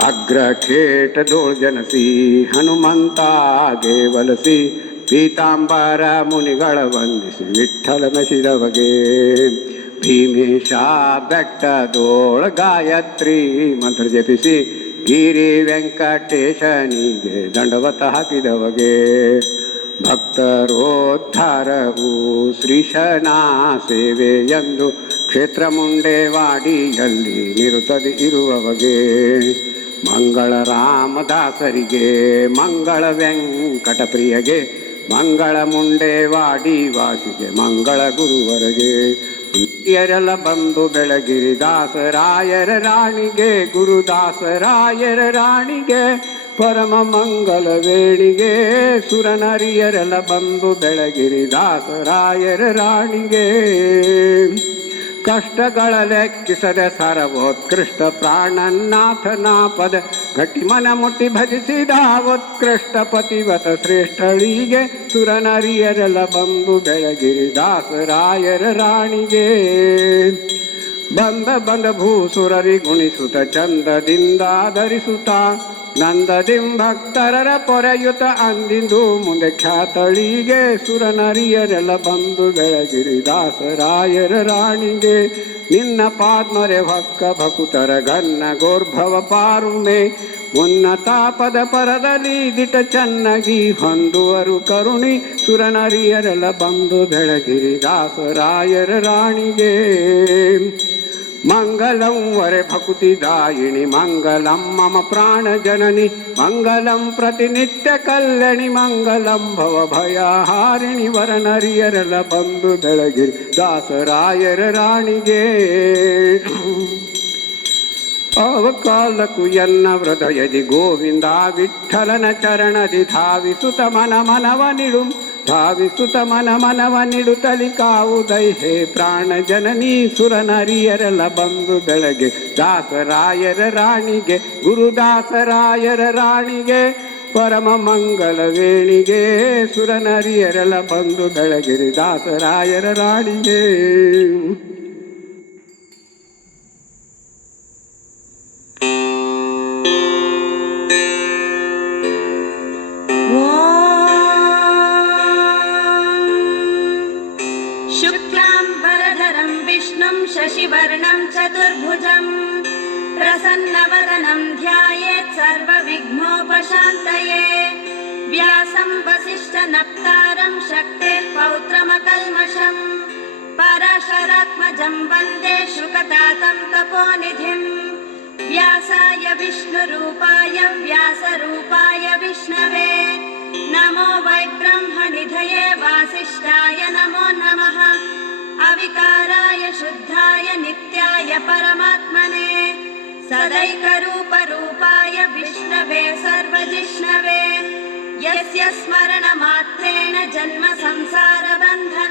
ಅಗ್ರಖೇಟ ದೋಳ್ಜನಸಿ ಹನುಮಂತಾಗೆ ವಲಸಿ ಪೀತಾಂಬರ ಮುನಿಗಳ ವಂದಿಸಿ ವಿಠ್ಠಲ ಮೆಸಿದವಗೆ ಭೀಮೇಶ ಬೆಟ್ಟದೋಳ ಗಾಯತ್ರಿ ಮಂತ್ರ ಜಪಿಸಿ ಗಿರಿ ವೆಂಕಟೇಶನಿಗೆ ದಂಡವತ ಹಾಕಿದವಗೆ ಭಕ್ತರೋದ್ಧಾರವು ಶ್ರೀಶನ ಸೇವೆ ಎಂದು ಕ್ಷೇತ್ರ ಮುಂಡೇವಾಡಿಯಲ್ಲಿ ನಿರುತ್ತದೆ ಇರುವವಗೆ ಮಂಗಳ ರಾಮದಾಸರಿಗೆ ಮಂಗಳ ವೆಂಕಟಪ್ರಿಯಗೆ ಮಂಗಳ ಮುಂಡೇವಾಡಿ ವಾಸಿಗೆ ಮಂಗಳ ಗುರುವರಗೆ ಹಿರಿಯರೆಲ್ಲ ಬಂದು ಬೆಳಗಿರಿ ದಾಸರಾಯರ ರಾಣಿಗೆ ಗುರುದಾಸರಾಯರ ರಾಣಿಗೆ ಪರಮ ಮಂಗಲ ವೇಣಿಗೆ ಸುರನರಿಯರೆಲ್ಲ ಬಂದು ಬೆಳಗಿರಿ ದಾಸರಾಯರ ರಾಣಿಗೆ ಕಷ್ಟಗಳ ಲೆಕ್ಕಿಸದೆ ಸರ್ವೋತ್ಕೃಷ್ಟ ಪ್ರಾಣನಾಥನ ಪದ ಗಟ್ಟಿ ಮನ ಮುಟ್ಟಿ ಭಜಿಸಿದ ಉತ್ಕೃಷ್ಟ ಪತಿವತ ಶ್ರೇಷ್ಠಳಿಗೆ ಸುರನರಿಯರೆಲ್ಲ ಬಂದು ಬೆಳಗಿರಿ ದಾಸರಾಯರ ರಾಣಿಗೆ ಬಂದ ಬಂದ ಭೂಸುರರಿ ಗುಣಿಸುತ್ತ ಚಂದದಿಂದ ಧರಿಸುತ್ತ ನಂದದಿಂ ಭಕ್ತರರ ಪೊರೆಯುತ ಅಂದಿಂದು ಮುಂದೆ ಖ್ಯಾತಳಿಗೆ ಸುರನರಿಯರೆಲ್ಲ ಬಂದು ಬೆಳಗಿರಿ ದಾಸರಾಯರ ರಾಣಿಗೆ ನಿನ್ನ ಪಾದ್ಮರೆ ಭಕ್ಕ ಭಕುತರ ಘನ್ನ ಗೋರ್ಭವ ಪಾರುಮೆ ಉನ್ನತ ಪದ ಪರದಲ್ಲಿ ದಿಟ ಚೆನ್ನಾಗಿ ಹೊಂದುವರು ಕರುಣಿ ಸುರನರಿಯರೆಲ್ಲ ಬಂದು ಬೆಳಗಿರಿ ದಾಸರಾಯರ ರಾಣಿಗೆ ಮಂಗಲಂ ವರೆ ಭಕುತಿದಾಯಿನಿ ಮಂಗಲಂ ಮಮ ಪ್ರಾಣ ಜನನಿ ಮಂಗಲಂ ಪ್ರತಿನಿತ್ಯ ಕಲ್ಯಾಣಿ ಮಂಗಲಂ ಭವ ಭಯಹಾರಿಣಿ ವರನರಿಯರೆಲ್ಲ ಬಂದು ಬೆಳಗಿರಿ ದಾಸರಾಯರ ರಾಣಿಗೆ ಅವಕಾಲಕು ಎನ್ನ ಹೃದಯದಿ ಗೋವಿಂದ ವಿಠ್ಠಲನ ಚರಣದಿ ಧಾವಿಸುತ ಮನ ಮನವ ನಿಡು ಧಾವಿಸುತ ಮನ ಮನವ ನಿಡುತ್ತಲಿ ಕಾವುದೈ ಹೇ ಪ್ರಾಣ ಜನನಿ ಸುರನರಿಯರೆಲ್ಲ ಬಂದು ಬೆಳಗ್ಗೆ ದಾಸರಾಯರ ರಾಣಿಗೆ ಗುರುದಾಸರಾಯರ ರಾಣಿಗೆ ಪರಮ ಮಂಗಲ ವೇಣಿಗೆ ಸುರನರಿಯರೆಲ್ಲ ಬಂದು ಬೆಳಗಿರಿ ದಾಸರಾಯರ ರಾಣಿಗೆ शशिवर्णं चतुर्भुजं प्रसन्नवदनं ध्यायेत् सर्वविघ्नोपशान्तये व्यासं वसिष्ठनप्तारं शक्तेः पौत्रमकल्मषं पराशरात्मजं वन्दे शुकतातं तपोनिधिं व्यासाय विष्णुरूपाय व्यासरूपाय विष्णवे नमो वै ब्रह्मनिधये वासिष्ठाय नमो नमः अविकाराय शुद्धाय नित्याय परमात्मने सदैकरूपरूपाय विष्णवे सर्वजिष्णवे यस्य स्मरणमात्रेण जन्म संसारबन्धनात्